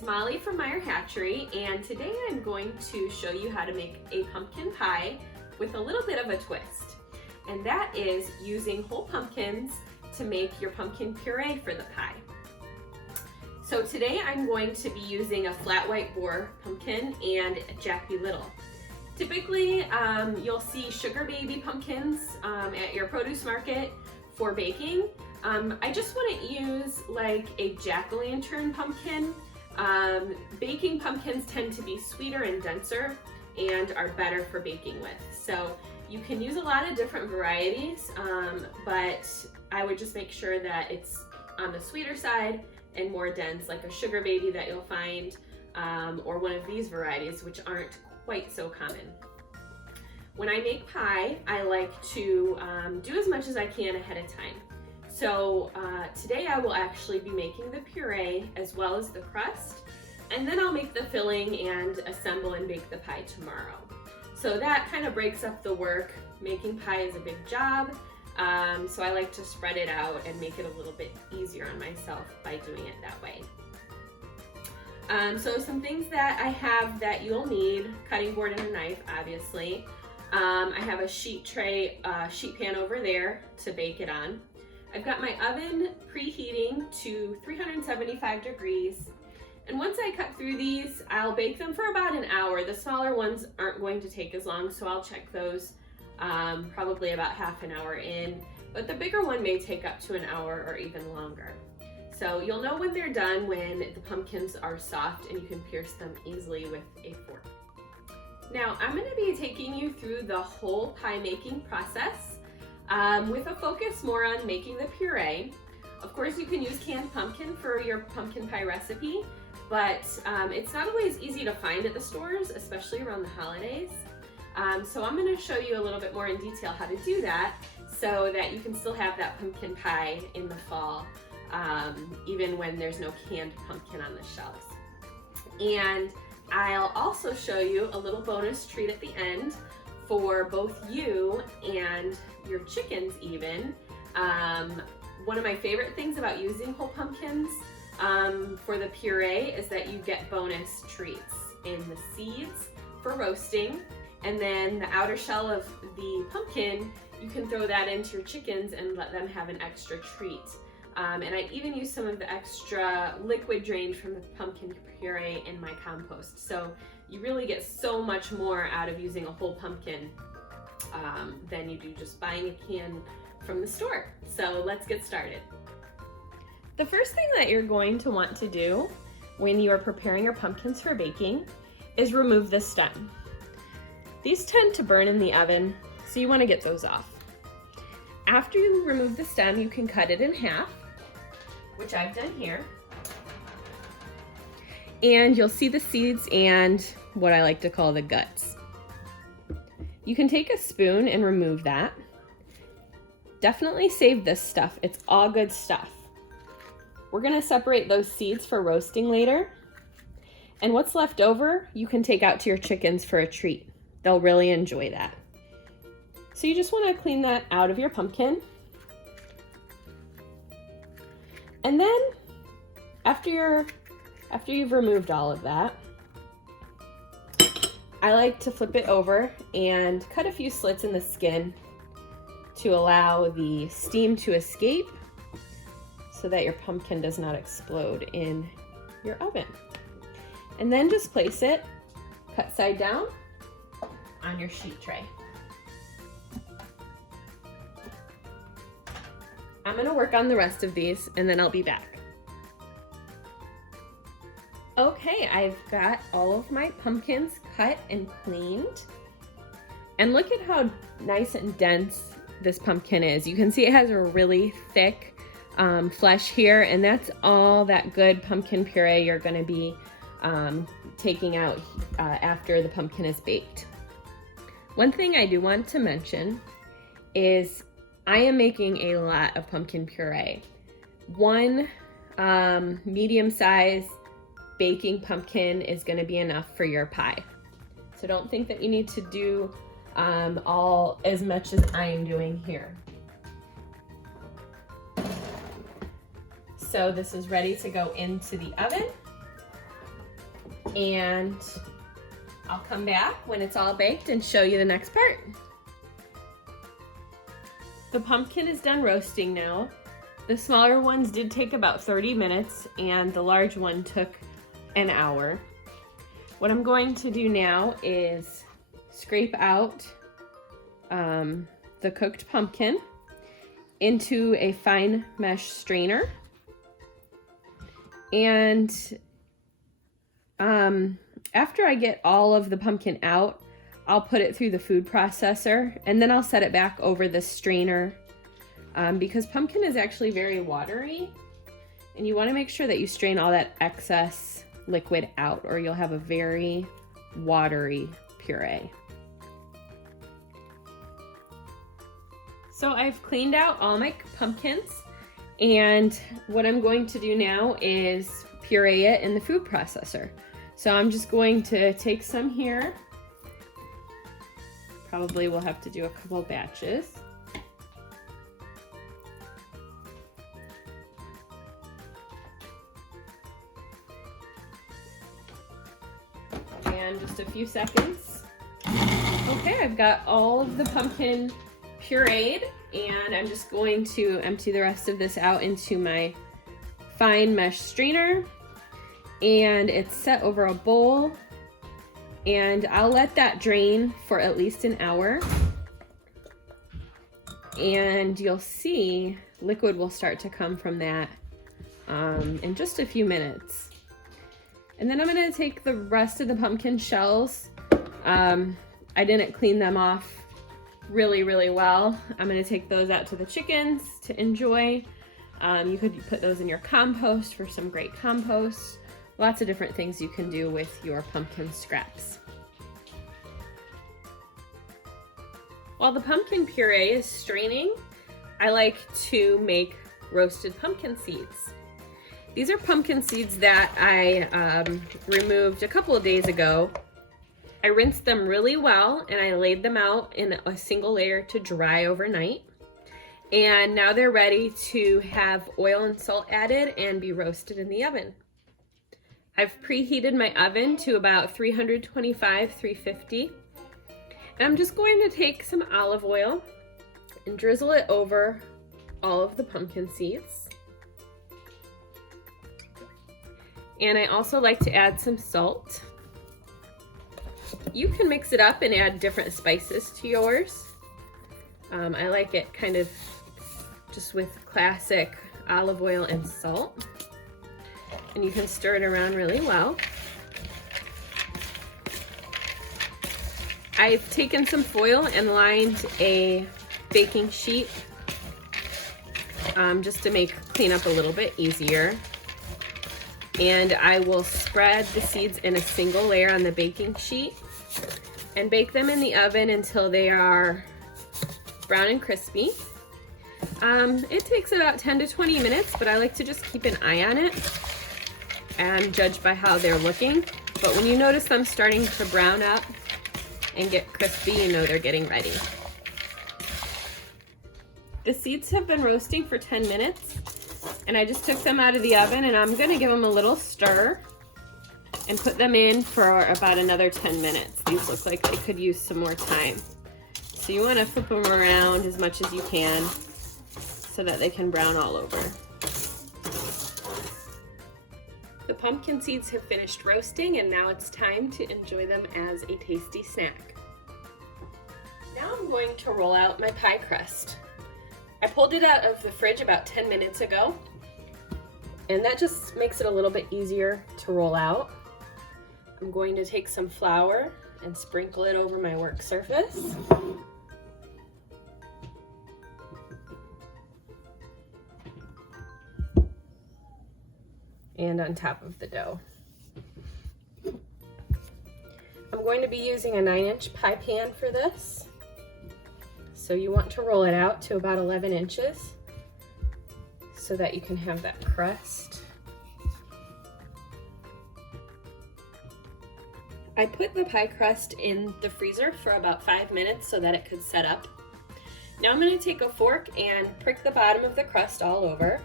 it's Molly from Meyer Hatchery, and today I'm going to show you how to make a pumpkin pie with a little bit of a twist. And that is using whole pumpkins to make your pumpkin puree for the pie. So today I'm going to be using a flat white boar pumpkin and a Jack Be Little. Typically, you'll see sugar baby pumpkins at your produce market for baking. I just wouldn't use like a jack-o'-lantern pumpkin. Baking pumpkins tend to be sweeter and denser and are better for baking with. So you can use a lot of different varieties, but I would just make sure that it's on the sweeter side and more dense, like a sugar baby that you'll find, or one of these varieties, which aren't quite so common. When I make pie, I like to do as much as I can ahead of time. So today I will actually be making the puree as well as the crust, and then I'll make the filling and assemble and bake the pie tomorrow. So that kind of breaks up the work. Making pie is a big job, so I like to spread it out and make it a little bit easier on myself by doing it that way. So some things that I have that you'll need: cutting board and a knife, obviously. I have a sheet pan over there to bake it on. I've got my oven preheating to 375 degrees. And once I cut through these, I'll bake them for about an hour. The smaller ones aren't going to take as long, so I'll check those probably about half an hour in. But the bigger one may take up to an hour or even longer. So you'll know when they're done when the pumpkins are soft and you can pierce them easily with a fork. Now, I'm going to be taking you through the whole pie making process with a focus more on making the puree. Of course, you can use canned pumpkin for your pumpkin pie recipe, but it's not always easy to find at the stores, especially around the holidays. So I'm going to show you a little bit more in detail how to do that so that you can still have that pumpkin pie in the fall, even when there's no canned pumpkin on the shelves. And I'll also show you a little bonus treat at the end for both you and your chickens even. One of my favorite things about using whole pumpkins for the puree is that you get bonus treats in the seeds for roasting, and then the outer shell of the pumpkin, you can throw that into your chickens and let them have an extra treat. And I even use some of the extra liquid drained from the pumpkin puree in my compost. So you really get so much more out of using a whole pumpkin than you do just buying a can from the store. So let's get started. The first thing that you're going to want to do when you are preparing your pumpkins for baking is remove the stem. These tend to burn in the oven, so you want to get those off. After you remove the stem, you can cut it in half, which I've done here. And you'll see the seeds and what I like to call the guts. You can take a spoon and remove that. Definitely save this stuff. It's all good stuff. We're going to separate those seeds for roasting later. And what's left over, you can take out to your chickens for a treat. They'll really enjoy that. So you just want to clean that out of your pumpkin. And then after you've removed all of that, I like to flip it over and cut a few slits in the skin to allow the steam to escape so that your pumpkin does not explode in your oven. And then just place it cut side down on your sheet tray. I'm going to work on the rest of these and then I'll be back. Okay, I've got all of my pumpkins cut and cleaned. And look at how nice and dense this pumpkin is. You can see it has a really thick flesh here, and that's all that good pumpkin puree you're going to be taking out after the pumpkin is baked. One thing I do want to mention is I am making a lot of pumpkin puree. One medium-sized baking pumpkin is going to be enough for your pie. So don't think that you need to do all as much as I am doing here. So this is ready to go into the oven. and I'll come back when it's all baked and show you the next part. The pumpkin is done roasting now. The smaller ones did take about 30 minutes and the large one took an hour. What I'm going to do now is scrape out the cooked pumpkin into a fine mesh strainer. And after I get all of the pumpkin out, I'll put it through the food processor and then I'll set it back over the strainer because pumpkin is actually very watery and you want to make sure that you strain all that excess liquid out or you'll have a very watery puree. So I've cleaned out all my pumpkins and what I'm going to do now is puree it in the food processor. So I'm just going to take some here. Probably we'll have to do a couple batches. And just a few seconds. Okay, I've got all of the pumpkin pureed and I'm just going to empty the rest of this out into my fine mesh strainer and it's set over a bowl and I'll let that drain for at least an hour and you'll see liquid will start to come from that in just a few minutes. And then I'm going to take the rest of the pumpkin shells. I didn't clean them off really well. I'm going to take those out to the chickens to enjoy. You could put those in your compost for some great compost. Lots of different things you can do with your pumpkin scraps. While the pumpkin puree is straining, I like to make roasted pumpkin seeds. These are pumpkin seeds that I removed a couple of days ago. I rinsed them really well and I laid them out in a single layer to dry overnight. And now they're ready to have oil and salt added and be roasted in the oven. I've preheated my oven to about 325, 350. And I'm just going to take some olive oil and drizzle it over all of the pumpkin seeds. And I also like to add some salt. You can mix it up and add different spices to yours. I like it kind of just with classic olive oil and salt. And you can stir it around really well. I've taken some foil and lined a baking sheet just to make cleanup a little bit easier. And I will spread the seeds in a single layer on the baking sheet and bake them in the oven until they are brown and crispy. It takes about 10 to 20 minutes, but I like to just keep an eye on it and judge by how they're looking. But when you notice them starting to brown up and get crispy, you know they're getting ready. The seeds have been roasting for 10 minutes and I just took them out of the oven and I'm gonna give them a little stir and put them in for about another 10 minutes. These look like they could use some more time. So you wanna flip them around as much as you can so that they can brown all over. The pumpkin seeds have finished roasting and now it's time to enjoy them as a tasty snack. Now I'm going to roll out my pie crust. I pulled it out of the fridge about 10 minutes ago and that just makes it a little bit easier to roll out. I'm going to take some flour and sprinkle it over my work surface. And on top of the dough. I'm going to be using a 9-inch pie pan for this. So you want to roll it out to about 11 inches so that you can have that crust. I put the pie crust in the freezer for about 5 minutes so that it could set up. Now I'm going to take a fork and prick the bottom of the crust all over.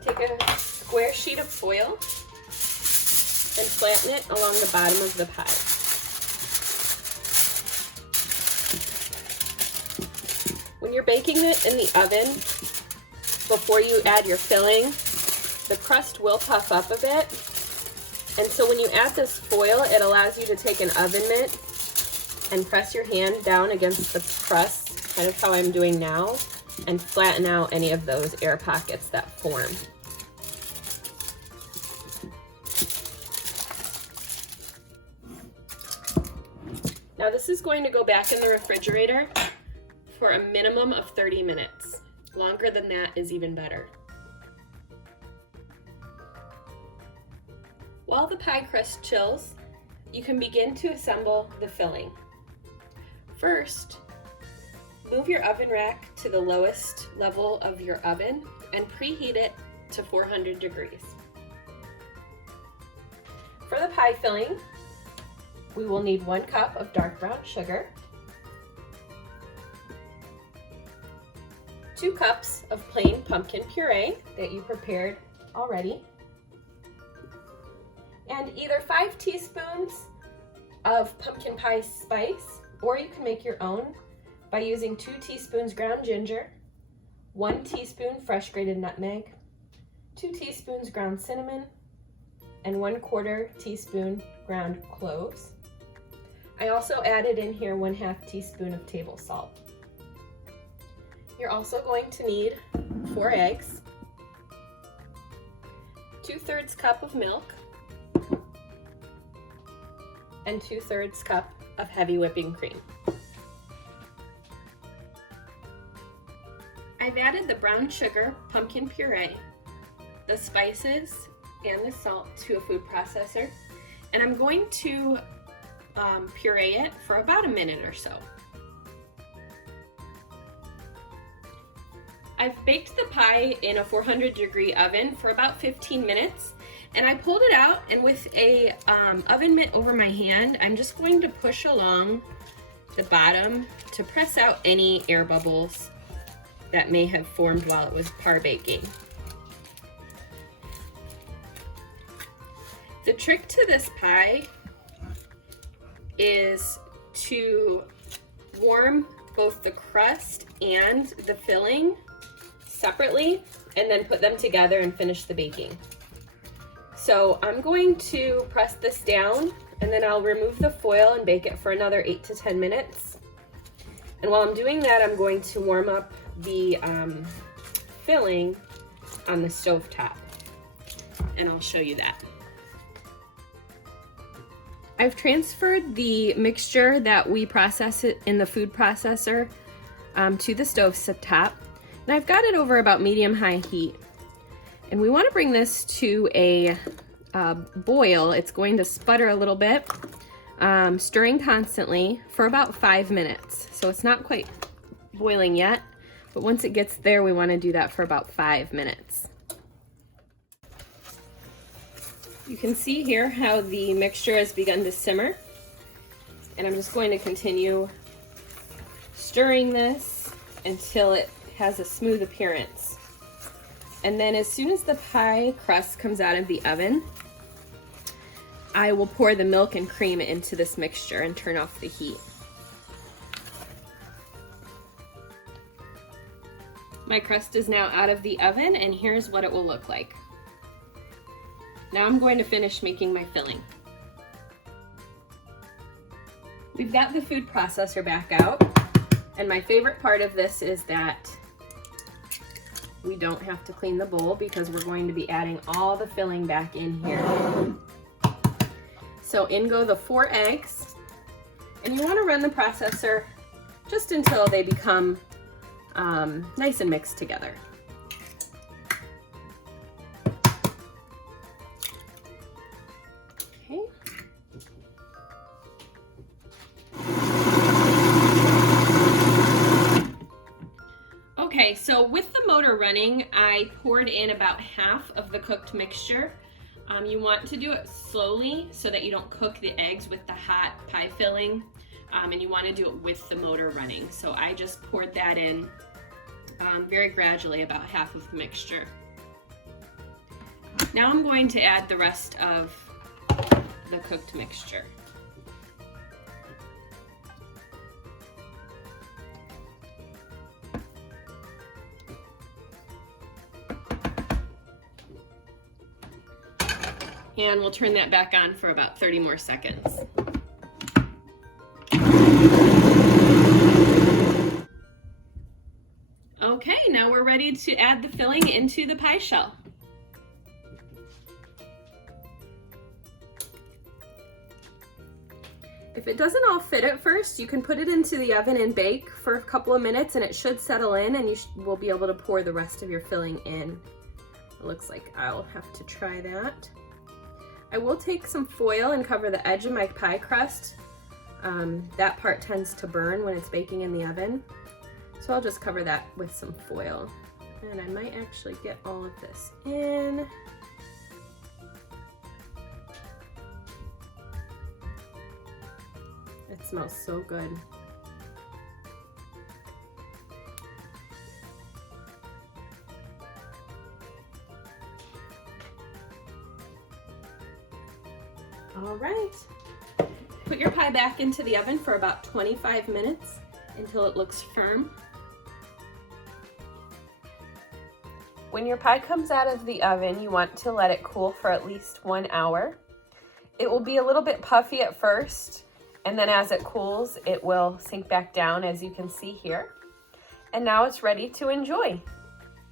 Take a square sheet of foil and flatten it along the bottom of the pie. When you're baking it in the oven, before you add your filling, the crust will puff up a bit. And so when you add this foil, it allows you to take an oven mitt and press your hand down against the crust, kind of how I'm doing now, and flatten out any of those air pockets that form. Now this is going to go back in the refrigerator for a minimum of 30 minutes. Longer than that is even better. While the pie crust chills, you can begin to assemble the filling. First, move your oven rack to the lowest level of your oven and preheat it to 400 degrees. For the pie filling, we will need 1 cup of dark brown sugar, 2 cups of plain pumpkin puree that you prepared already, and either 5 teaspoons of pumpkin pie spice, or you can make your own by using 2 teaspoons ground ginger, 1 teaspoon fresh grated nutmeg, 2 teaspoons ground cinnamon, and 1/4 teaspoon ground cloves. I also added in here 1/2 teaspoon of table salt. You're also going to need 4 eggs, 2/3 cup of milk, and 2/3 cup of heavy whipping cream. I've added the brown sugar, pumpkin puree, the spices, and the salt to a food processor, and I'm going to puree it for about a minute or so. I've baked the pie in a 400 degree oven for about 15 minutes, and I pulled it out, and with a oven mitt over my hand, I'm just going to push along the bottom to press out any air bubbles that may have formed while it was par baking. The trick to this pie is to warm both the crust and the filling separately and then put them together and finish the baking. So I'm going to press this down, and then I'll remove the foil and bake it for another 8 to 10 minutes. And while I'm doing that, I'm going to warm up the filling on the stove top, and I'll show you that. I've transferred the mixture that we process it in the food processor to the stove top, and I've got it over about medium-high heat. And we want to bring this to a boil. It's going to sputter a little bit, stirring constantly for about 5 minutes. So it's not quite boiling yet, but once it gets there, we want to do that for about 5 minutes. You can see here how the mixture has begun to simmer, and I'm just going to continue stirring this until it has a smooth appearance. And then as soon as the pie crust comes out of the oven, I will pour the milk and cream into this mixture and turn off the heat. My crust is now out of the oven, and here's what it will look like. Now I'm going to finish making my filling. We've got the food processor back out, and my favorite part of this is that we don't have to clean the bowl because we're going to be adding all the filling back in here. So in go the 4 eggs, and you want to run the processor just until they become nice and mixed together. Okay. Okay, so with the motor running, I poured in about half of the cooked mixture. You want to do it slowly so that you don't cook the eggs with the hot pie filling, and you want to do it with the motor running. So I just poured that in very gradually, about half of the mixture. Now I'm going to add the rest of the cooked mixture. And we'll turn that back on for about 30 more seconds. Okay, now we're ready to add the filling into the pie shell. If it doesn't all fit at first, you can put it into the oven and bake for a couple of minutes and it should settle in, and you will be able to pour the rest of your filling in. It looks like I'll have to try that. I will take some foil and cover the edge of my pie crust. That part tends to burn when it's baking in the oven. So I'll just cover that with some foil. And I might actually get all of this in. It smells so good. All right, put your pie back into the oven for about 25 minutes until it looks firm. When your pie comes out of the oven, you want to let it cool for at least 1 hour. It will be a little bit puffy at first, and then as it cools, it will sink back down, as you can see here. And now it's ready to enjoy.